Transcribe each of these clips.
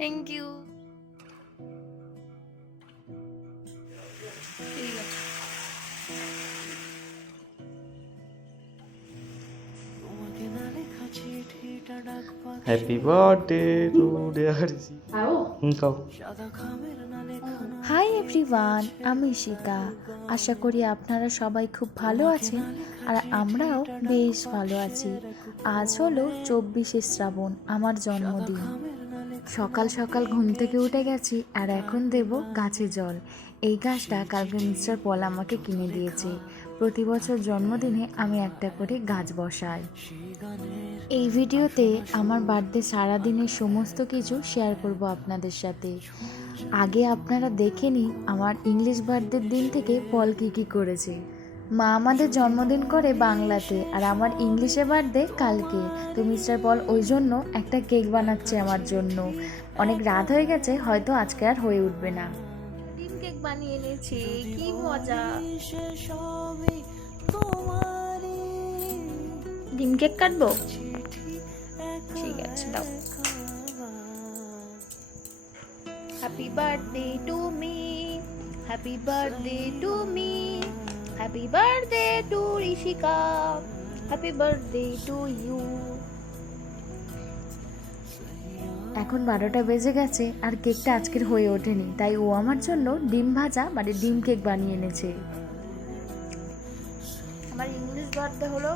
Thank you ঠিক আছে happy birthday to খাও। হাই এভরিওয়ান আমি ঈশিতা। আশা করি আপনারা সবাই খুব ভালো আছেন আর আমরাও বেশ ভালো আছি। আজ হলো চব্বিশে শ্রাবণ আমার জন্মদিন। সকাল সকাল ঘুম থেকে উঠে গেছি আর এখন দেব গাছে জল। এই গাছটা কালকে মিস্টার পল আমাকে কিনে দিয়েছে। প্রতি বছর জন্মদিনে আমি একটা করে গাছ বসাই। এই ভিডিওতে আমার বার্থডে সারাদিনের সমস্ত কিছু শেয়ার করব আপনাদের সাথে। আগে আপনারা দেখে নিন আমার ইংলিশ বার্থডের দিন থেকে পল কী কী করেছে। মা আমাদের জন্মদিন করে বাংলাতে, আর আমার ইংলিশে বার্থডে কালকে। তো মিস্টার পল ওই জন্য একটা কেক বানাচ্ছে আমার জন্য। অনেক রাত হয়ে গেছে, হয়তো আজকে আর হয়ে উঠবে না। ডিম কেক বানিয়ে এনেছি, কি মজা। ডিম কেক কাটবো? ঠিক আছে, দাও। Happy birthday to me happy birthday to me happy birthday to Rishika happy birthday to you এখন বারোটা বেজে গেছে আর কেকটা আজকের হয়ে ওঠেনি তাই ও আমার জন্য ডিম ভাজা মানে ডিম কেক বানিয়ে এনেছে। আমার ইংলিশ বার্থডে হলো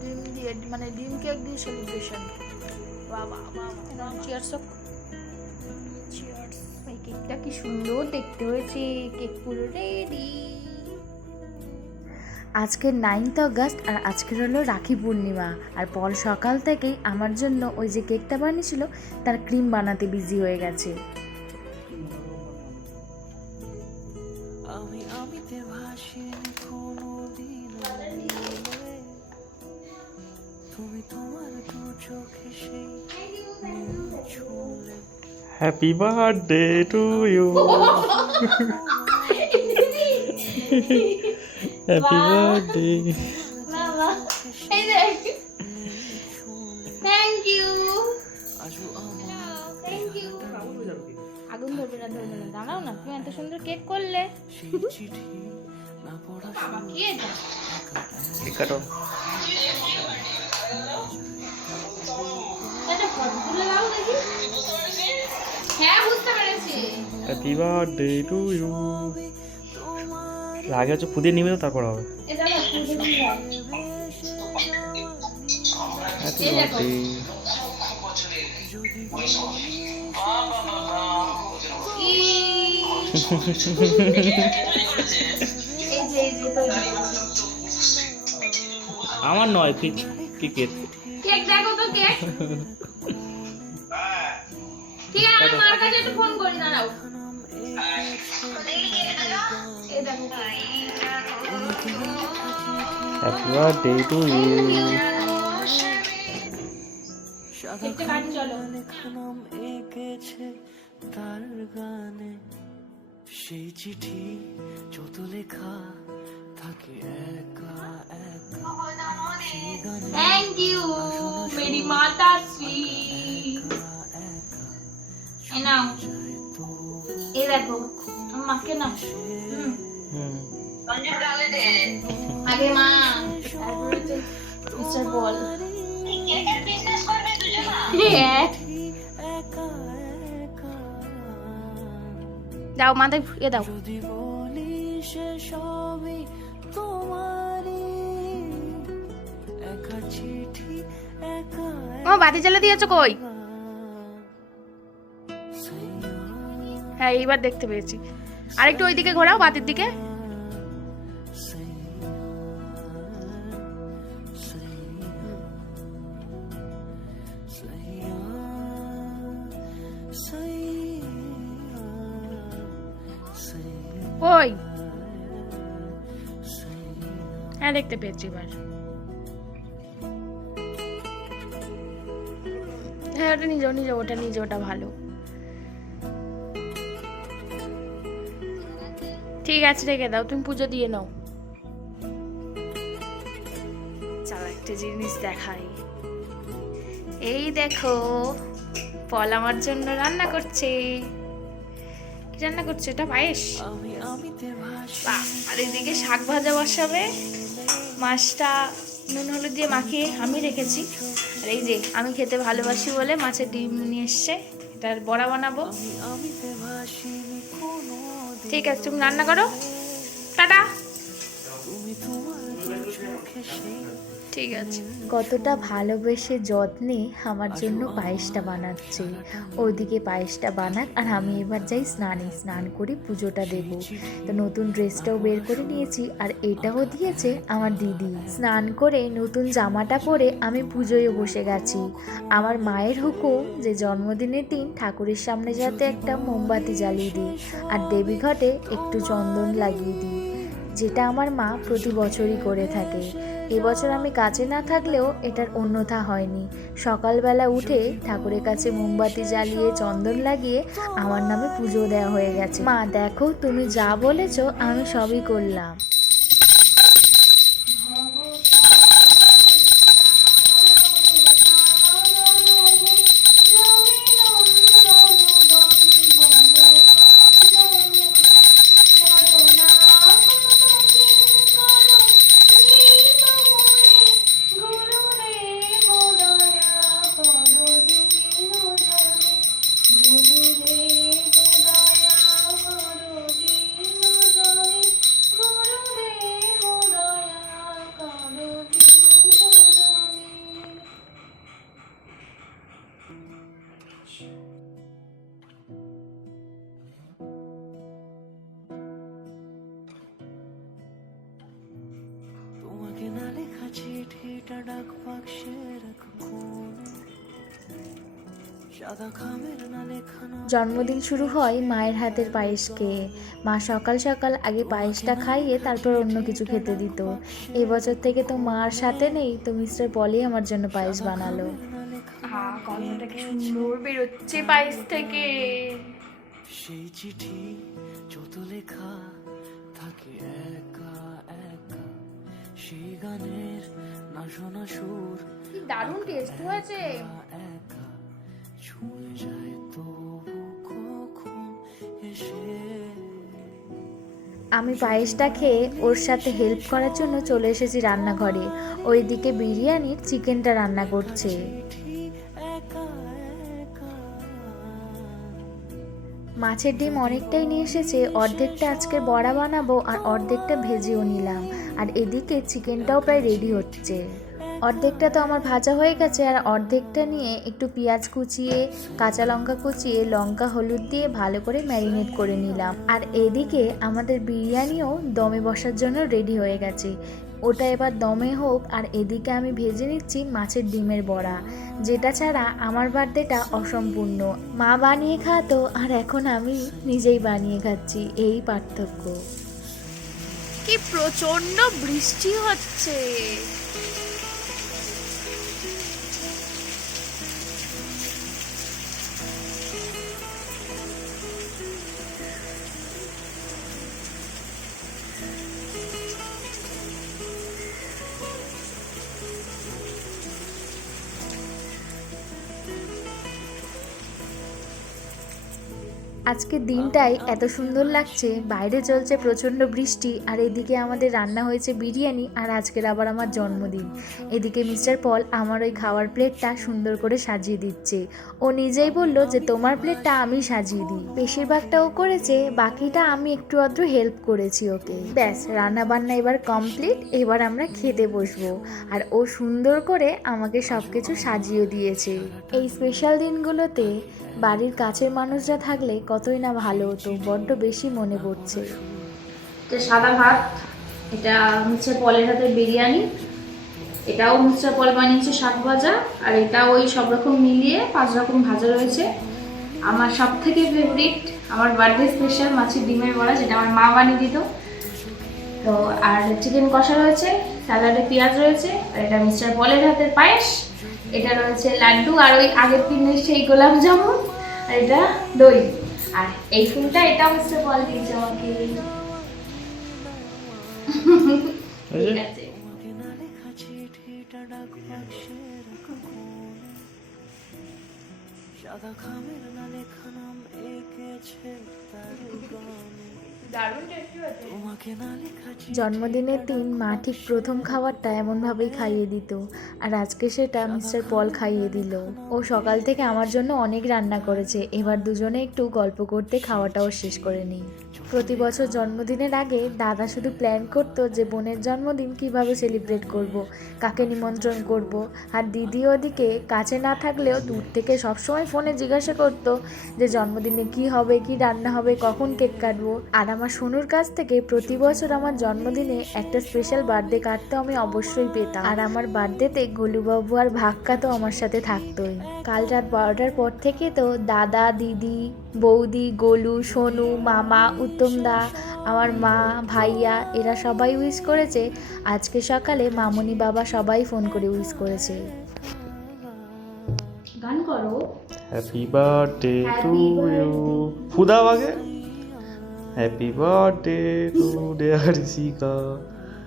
ডিম দিয়ে মানে ডিম কেক দিয়ে সেলিব্রেশন বাবা বাবা চিয়ার্স চিয়ার্স এই কেকটা কি সুন্দর দেখতে হয়েছে কেক পুরো রেডি আজকে নাইনথ অগস্ট আর আজকের হলো রাখি পূর্ণিমা। আর পল সকাল থেকেই আমার জন্য ওই যে কেকটা বানিয়েছিল তার ক্রিম বানাতে বিজি হয়ে গেছে। Happy birthday to you happy birthday বাবা এই দেখ থ্যাংক ইউ আগুন ধরবে না ধরবে না। দাঁড়াও না তুমি এত সুন্দর কেক করলে। কেক কাটো। হ্যাঁ বুঝতে পেরেছি। হ্যাপি বার্থডে টু ইউ আগে হচ্ছে ফুদিয়ে নিবে তো তারপর হবে। আমার নয় ক্রিকেট। কেক দেখো তো কেক। ঠিক আছে আমি মার কাছে একটু ফোন করি দাঁড়াও। দেখো হ্যাপি বার্থডে টু ইউ এঁকেছে তার গানে সেই চিঠি যত লেখা থাকে একা একা থ্যাংক ইউ মেরি মাতা শ্রী এ দেখো আমার মাকে নাও হুম হুম আগে মা মিস্টার দাও, মাথায় এ দাও। যদি বলি সবই তোমারই একা চিঠি একা ও বাতি জ্বালা দিয়েছ কই? হ্যাঁ এইবার দেখতে পেয়েছি। আরেকটু ওইদিকে ঘোরাও, বাতির দিকে। কই? হ্যাঁ দেখতে পেয়েছি এবার। হ্যাঁ ওটা নিজে নিজে ওটা নিজে ওটা ভালো। ঠিক আছে, রেখে দাও, তুমি পুজো দিয়ে নাও। চলো একটা জিনিস দেখাই। এই দেখো পল আমার জন্য রান্না করছে। কি রান্না করছে এটা? পায়েস? আর এদিকে শাক ভাজা বসাবে। মাছটা নুন হলুদ দিয়ে মাখিয়ে আমি রেখেছি। আর এই যে আমি খেতে ভালোবাসি বলে মাছের ডিম নিয়ে এসছে। এটার বড়া বানাবো। ঠিক আছে তুমি রান্না করো। টাটা। ঠিক আছে। কতটা ভালোবেসে যত্নে আমার জন্য পায়েসটা বানাচ্ছে। ওইদিকে পায়েসটা বানাক আর আমি এবার যাই স্নানে স্নান করে পুজোটা দেব। তো নতুন ড্রেসটাও বের করে নিয়েছি আর এটাও দিয়েছে আমার দিদি। স্নান করে নতুন জামাটা পরে আমি পুজোয় বসে গেছি। আমার মায়ের হুকুম যে জন্মদিনের দিন ঠাকুরের সামনে যাতে একটা মোমবাতি জ্বালিয়ে দিই আর দেবী ঘটে একটু চন্দন লাগিয়ে দিই। যেটা আমার মা প্রতি বছরই করে থাকে। এবছর আমি কাছে না থাকলেও এটার অন্যথা হয়নি। সকালবেলা উঠে ঠাকুরের কাছে মোমবাতি জ্বালিয়ে চন্দন লাগিয়ে আমার নামে পুজো দেওয়া হয়ে গেছে। মা, দেখো, তুমি যা বলেছ, আমি সবই করলাম। ডাক বাক্সে রাখো সাদা খামের না লেখানো জন্মদিন শুরু হয় মায়ের হাতের পায়েস খেয়ে মা সকাল সকাল আগে পায়েসটা খাইয়ে তারপর অন্য কিছু খেতে দিত। এবছর থেকে তো মার সাথে নেই তো মিস্টার পলি আমার জন্য পায়েস বানালো। না লেখা গন্ধটা কি সুন্দর বেরোচ্ছে পায়েস থেকে। সেই চিঠি যত লেখা থাকে একা সেই গানের না শোনা সুর। কি দারুণ টেস্ট হয়েছে। ছুঁয়ে যায় তবু কখন এসে। আমি পায়েসটা খেয়ে ওর সাথে হেল্প করার জন্য চলে এসেছি রান্নাঘরে। ওইদিকে বিরিয়ানির চিকেনটা রান্না করছে। মাছের ডিম অনেকটাই নিয়ে এসেছে অর্ধেকটা আজকে বড়া বানাবো আর অর্ধেকটা ভেজেও নিলাম। আর এদিকে চিকেনটাও প্রায় রেডি হচ্ছে। অর্ধেকটা তো আমার ভাজা হয়ে গেছে আর অর্ধেকটা নিয়ে একটু পেঁয়াজ কুচিয়ে, কাঁচা লঙ্কা কুচিয়ে, লঙ্কা, হলুদ দিয়ে ভালো করে ম্যারিনেট করে নিলাম। আর এদিকে আমাদের বিরিয়ানিও দমে বসার জন্য রেডি হয়ে গেছে। ওটা এবার দমে হোক আর এদিকে আমি ভেজে নিচ্ছি মাছের ডিমের বড়া, যেটা ছাড়া আমার বার্থডেটা অসম্পূর্ণ। মা বানিয়ে খাতো আর এখন আমি নিজেই বানিয়ে খাচ্ছি, এই পার্থক্য। কি প্রচণ্ড বৃষ্টি হচ্ছে। আজকের দিনটাই এত সুন্দর লাগছে। বাইরে চলছে প্রচণ্ড বৃষ্টি, আর এদিকে আমাদের রান্না হয়েছে বিরিয়ানি, আর আজকের আবার আমার জন্মদিন। এদিকে মিস্টার পল আমার ওই খাওয়ার প্লেটটা সুন্দর করে সাজিয়ে দিচ্ছে। ও নিজেই বলল যে, তোমার প্লেটটা আমি সাজিয়ে দিই। বেশিরভাগটা ও করেছে, বাকিটা আমি একটু আধটু হেল্প করেছি ওকে। ব্যাস রান্না বান্না এবার কমপ্লিট এবার আমরা খেতে বসবো। আর ও সুন্দর করে আমাকে সব কিছু সাজিয়ে দিয়েছে। এই স্পেশাল দিনগুলোতে বাড়ির কাছের মানুষরা থাকলে কতই না ভালো হতো, বড্ড বেশি মনে পড়ছে। এটা সাদা ভাত, এটা হচ্ছে পলের হাতের বিরিয়ানি, এটাও মিস্টার পল বানিয়েছে শাক ভাজা, আর এটা ওই সব রকম মিলিয়ে পাঁচ রকম ভাজা রয়েছে। আমার সব থেকে ফেভারিট আমার বার্থডে স্পেশাল মাছের ডিমের বড়া, যেটা আমার মা বানিয়ে দিত। তো আর চিকেন কষা রয়েছে স্যালাডে পেঁয়াজ রয়েছে, আর এটা মিস্টার পলের হাতের পায়েস। এটা রয়েছে লাড্ডু আর ওই আগের দিন সেই গোলাপ জামুন আর এটা দই। আর এই ফুলটা এটাও হচ্ছে পল দিয়েছে আমাকে ঠিক আছে। সাদা খামের না লেখা নাম এঁকেছে তার গানে। জন্মদিনের দিন মা ঠিক প্রথম খাবারটা এমনভাবেই খাইয়ে দিত। আর আজকে সেটা মিস্টার পল খাইয়ে দিল। ও সকাল থেকে আমার জন্য অনেক রান্না করেছে। এবার দুজনে একটু গল্প করতে খাওয়াটাও শেষ করে নিই। প্রতি বছর জন্মদিনের আগে দাদা শুধু প্ল্যান করতো যে বোনের জন্মদিন কীভাবে সেলিব্রেট করব। কাকে নিমন্ত্রণ করব। আর দিদি ওদিকে কাছে না থাকলেও দূর থেকে সবসময় ফোনে জিজ্ঞাসা করতো যে জন্মদিনে কি হবে, কি রান্না হবে, কখন কেক কাটবো। আর সোনুর কাছ থেকে প্রতি বছর আমার জন্মদিনে একটা স্পেশাল বার্থডে কাটতে আমি অবশ্যই পেতাম। আর আমার বার্থডেতে গোলুবাবু আর ভাক্কা তো আমার সাথে থাকতোই। কাল রাত বারোটার পর থেকে তো দাদা দিদি বৌদি গোলু সোনু মামা উত্তম দা আমার মা ভাইয়া এরা সবাই উইশ করেছে। আজকে সকালে মামনি বাবা সবাই ফোন করে উইশ করেছে। গান করো। হ্যাপি বার্থডে টু ইউ ফুদা আগে। Happy birthday to dear Rishika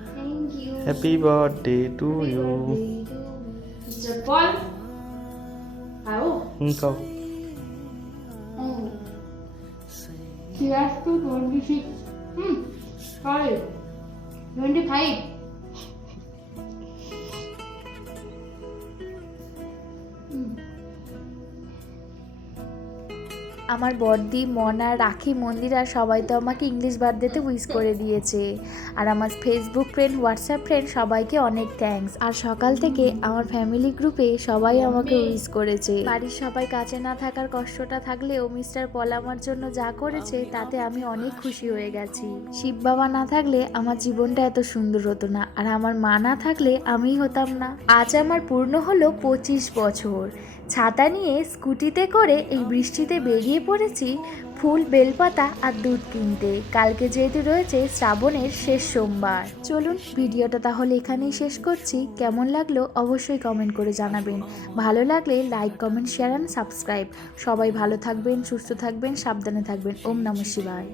thank you happy birthday to you mister Paul খাও হুম খাও Cheers to 26. Hmm. Sorry. 25. আমার বড়দি, মনা, রাখি, মন্দির আর সবাই তো আমাকে ইংলিশ বার্থডেতে উইশ করে দিয়েছে। আর আমার ফেসবুক ফ্রেন্ড হোয়াটসঅ্যাপ ফ্রেন্ড সবাইকে অনেক থ্যাঙ্কস আর সকাল থেকে আমার ফ্যামিলি গ্রুপে সবাই আমাকে উইশ করেছে। বাড়ির সবাই কাছে না থাকার কষ্টটা থাকলেও মিস্টার পল আমার জন্য যা করেছে, তাতে আমি অনেক খুশি হয়ে গেছি। শিব বাবা না থাকলে আমার জীবনটা এত সুন্দর হতো না, আর আমার মা না থাকলে আমিই হতাম না। আজ আমার পূর্ণ হলো পঁচিশ বছর। ছাতা নিয়ে স্কুটিতে করে এই বৃষ্টিতে বেরিয়ে পড়েছি ফুল, বেলপাতা আর দুধ কিনতে। কালকে যেহেতু রয়েছে শ্রাবণের শেষ সোমবার। চলুন ভিডিওটা তাহলে এখানেই শেষ করছি। কেমন লাগল অবশ্যই কমেন্ট করে জানাবেন। ভালো লাগলে like comment share and subscribe সবাই ভালো থাকবেন, সুস্থ থাকবেন, সাবধানে থাকবেন। ওম নমঃ শিবায়।